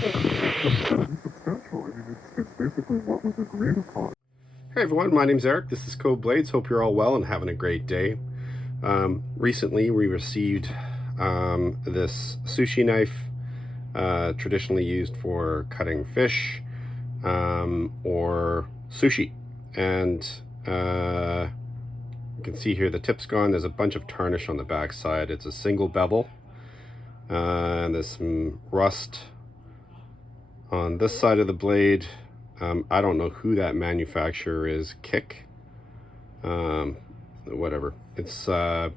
substantial. I mean, it's basically what was agreed upon. Hey everyone, my name's Eric. This is Cove Blades. Hope you're all well and having a great day. Recently, we received this sushi knife, traditionally used for cutting fish or sushi. And you can see here the tip's gone. There's a bunch of tarnish on the back side. It's a single bevel. And there's some rust on this side of the blade. I don't know who that manufacturer is. Kick. Whatever. It's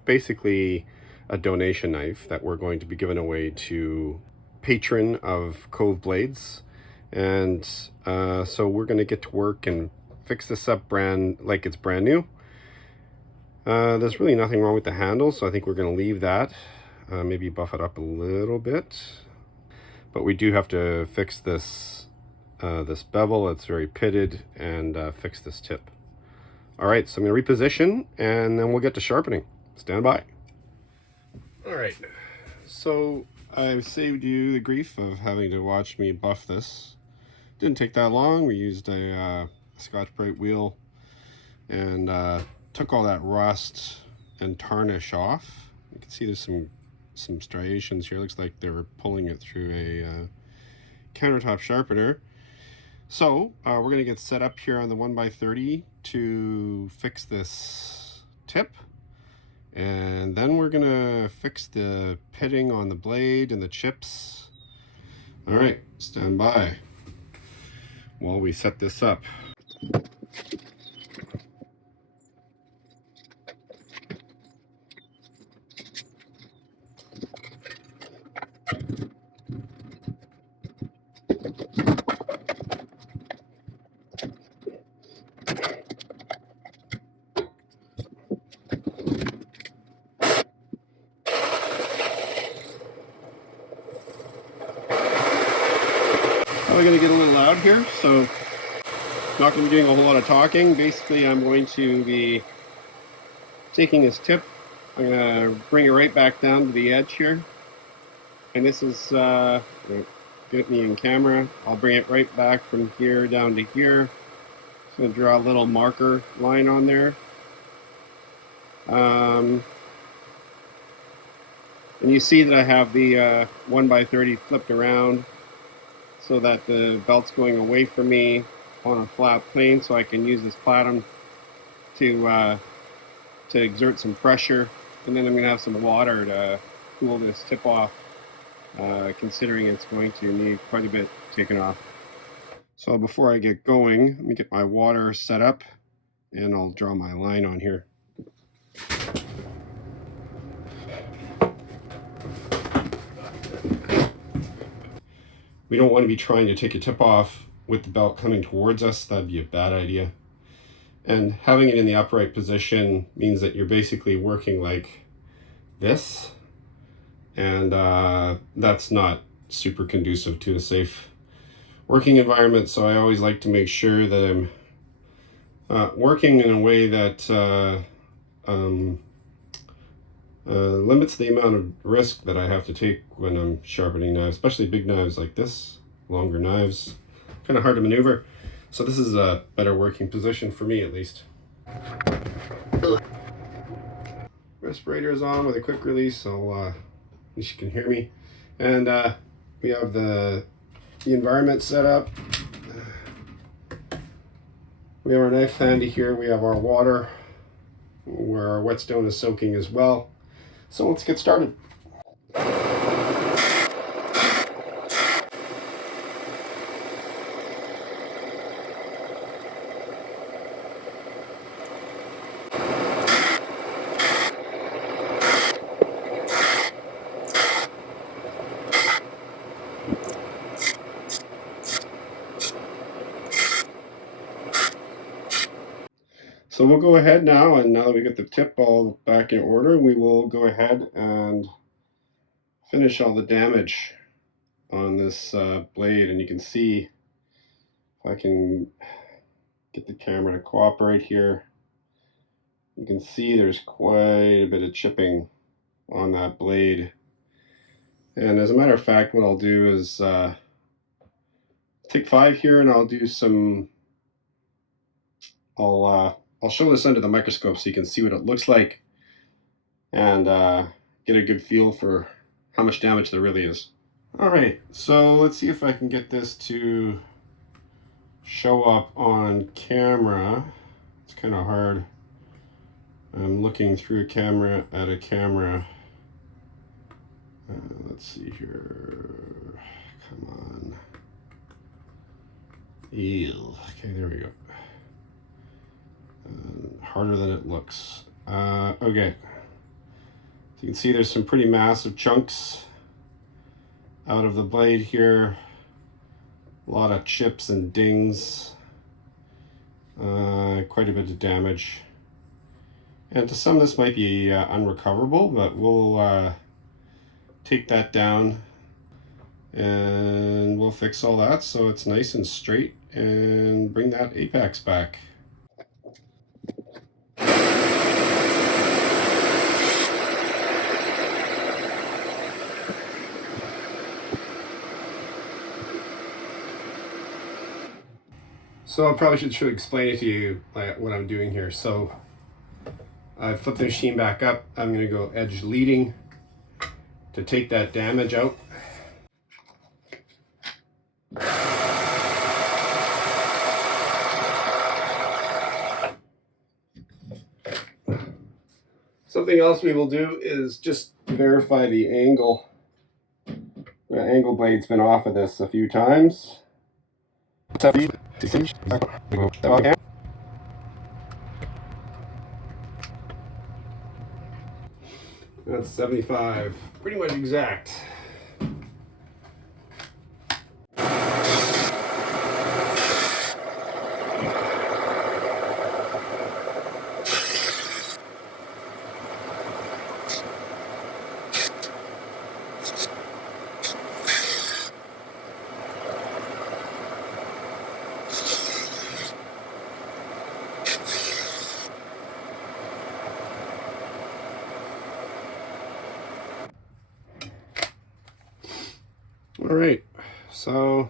basically a donation knife that we're going to be giving away to patron of Cove Blades. And so we're going to get to work and fix this up like it's brand new. There's really nothing wrong with the handle, so I think we're going to leave that. Maybe buff it up a little bit. But we do have to fix this bevel. It's very pitted, and fix this tip. All right, so I'm going to reposition, and then we'll get to sharpening. Stand by. All right, so I've saved you the grief of having to watch me buff this. Didn't take that long. We used a Scotch-Brite wheel and took all that rust and tarnish off. You can see there's some striations here. Looks like they were pulling it through a countertop sharpener. So we're going to get set up here on the 1x30 to fix this tip, and then we're going to fix the pitting on the blade and the chips. All right, stand by while we set this up. Probably going to get a little loud here, so not going to be doing a whole lot of talking. Basically, I'm going to be taking this tip. I'm going to bring it right back down to the edge here. And this is, get me in camera. I'll bring it right back from here down to here. Just going to draw a little marker line on there. And you see that I have the 1x30 flipped around so that the belt's going away from me on a flat plane, so I can use this platen to exert some pressure, and then I'm going to have some water to cool this tip off, considering it's going to need quite a bit taken off. So before I get going, let me get my water set up, and I'll draw my line on here. We don't want to be trying to take a tip off with the belt coming towards us. That'd be a bad idea. And having it in the upright position means that you're basically working like this. And that's not super conducive to a safe working environment. So I always like to make sure that I'm working in a way that limits the amount of risk that I have to take when I'm sharpening knives, especially big knives like this, longer knives, kind of hard to maneuver. So this is a better working position for me, at least. Respirator is on with a quick release, so at least you can hear me. And we have the environment set up. We have our knife handy here. We have our water where our whetstone is soaking as well. So let's get started. So we'll go ahead now, and now that we get the tip all back in order, we will go ahead and finish all the damage on this blade. And you can see, if I can get the camera to cooperate here, you can see there's quite a bit of chipping on that blade. And as a matter of fact, what I'll do is take 5 here, and I'll do some. I'll show this under the microscope so you can see what it looks like, and get a good feel for how much damage there really is. All right, so let's see if I can get this to show up on camera. It's kind of hard. I'm looking through a camera at a camera. Let's see here. Come on. Ew. Okay, there we go. Harder than it looks. Okay. So you can see there's some pretty massive chunks out of the blade here. A lot of chips and dings. Quite a bit of damage. And to some this might be unrecoverable, but we'll take that down and we'll fix all that so it's nice and straight and bring that apex back. So I probably should explain it to you, like what I'm doing here. So I flip the machine back up. I'm going to go edge leading to take that damage out. Something else we will do is just verify the angle. The angle blade's been off of this a few times. That's 75, pretty much exact. All right, so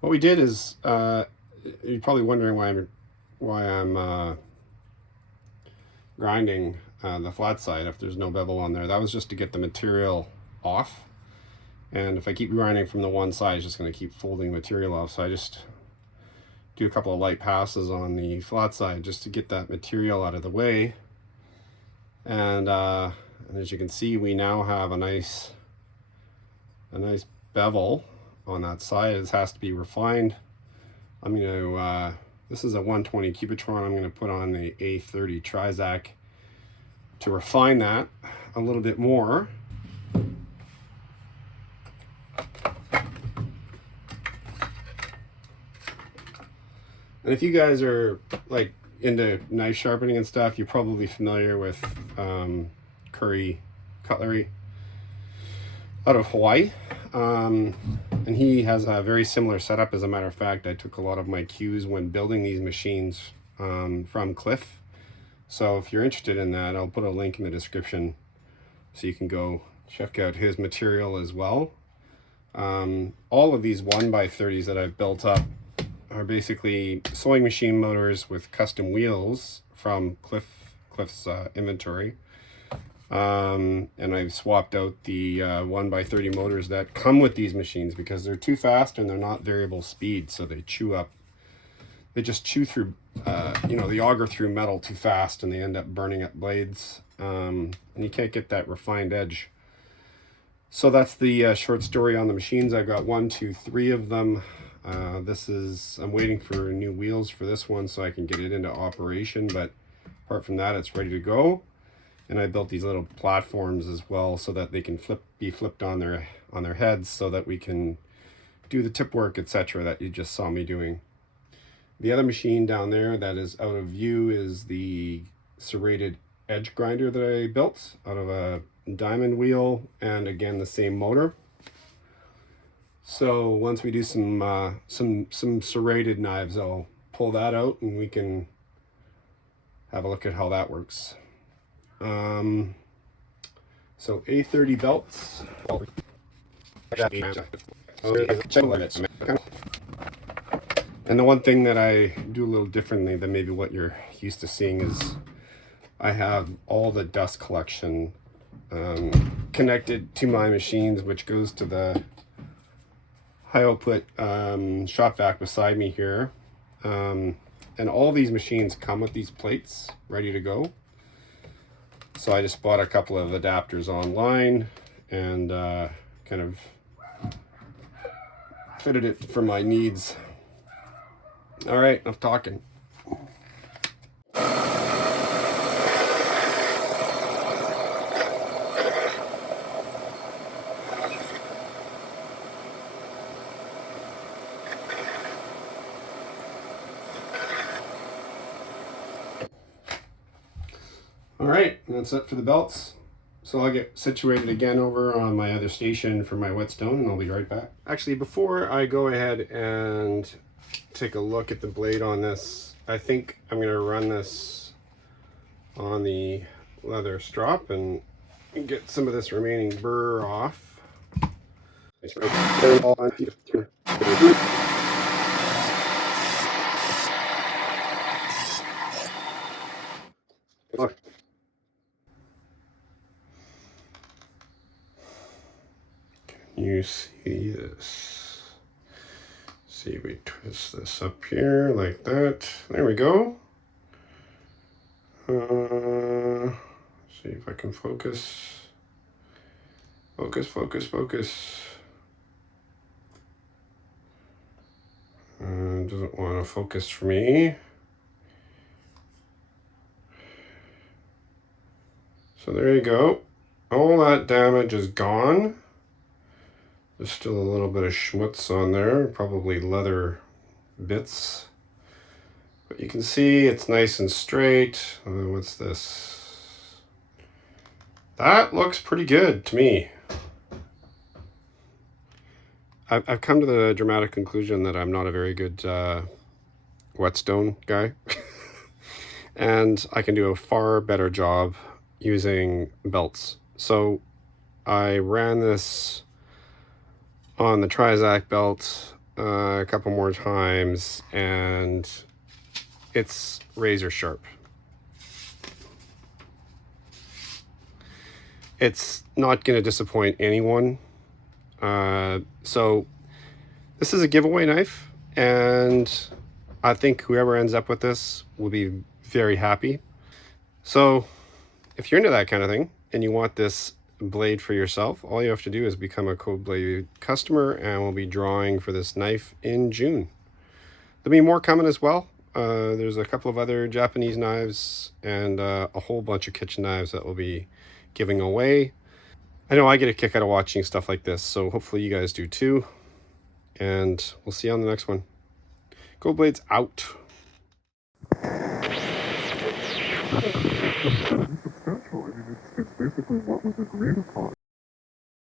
what we did is, you're probably wondering why I'm grinding the flat side if there's no bevel on there. That was just to get the material off, and if I keep grinding from the one side, it's just going to keep folding material off. So I just do a couple of light passes on the flat side just to get that material out of the way. And as you can see, we now have a nice bevel on that side. It has to be refined. I'm going to, this is a 120 Cubitron. I'm going to put on the A30 Trizac to refine that a little bit more. And if you guys are like into knife sharpening and stuff, you're probably familiar with Cutlery out of Hawaii. And he has a very similar setup. As a matter of fact, I took a lot of my cues when building these machines from Cliff. So if you're interested in that, I'll put a link in the description so you can go check out his material as well. All of these 1x30s that I've built up are basically sewing machine motors with custom wheels from Cliff's inventory. And I've swapped out the 1x30 motors that come with these machines because they're too fast and they're not variable speed, so they just chew through they auger through metal too fast and they end up burning up blades, and you can't get that refined edge. So that's the short story on the machines. I've got 1, 2, 3 of them. I'm waiting for new wheels for this one so I can get it into operation, but apart from that, it's ready to go. And I built these little platforms as well so that they can be flipped on their heads so that we can do the tip work, etc. that you just saw me doing. The other machine down there that is out of view is the serrated edge grinder that I built out of a diamond wheel, and again the same motor. So once we do some serrated knives, I'll pull that out and we can have a look at how that works. So A30 belts. And the one thing that I do a little differently than maybe what you're used to seeing is I have all the dust collection connected to my machines, which goes to the high output shop vac beside me here. And all these machines come with these plates ready to go. So I just bought a couple of adapters online and kind of fitted it for my needs. All right, enough talking. All right, that's it for the belts. So I'll get situated again over on my other station for my whetstone and I'll be right back. Actually, before I go ahead and take a look at the blade on this, I think I'm going to run this on the leather strop and get some of this remaining burr off. You see this? See, we twist this up here like that. There we go. See if I can focus. Focus, focus, focus. Doesn't want to focus for me. So there you go. All that damage is gone. There's still a little bit of schmutz on there, probably leather bits. But you can see it's nice and straight. What's this? That looks pretty good to me. I've come to the dramatic conclusion that I'm not a very good whetstone guy. And I can do a far better job using belts. So I ran this on the Trizac belt a couple more times and it's razor sharp. It's not going to disappoint anyone. So this is a giveaway knife and I think whoever ends up with this will be very happy. So if you're into that kind of thing and you want this blade for yourself, all you have to do is become a Code Blade customer and we'll be drawing for this knife in June. There'll be more coming as well. There's a couple of other Japanese knives and a whole bunch of kitchen knives that we'll be giving away. I know I get a kick out of watching stuff like this, so hopefully you guys do too. And we'll see you on the next one. Code Blade's out. Substantial. I mean, it's basically what was agreed upon.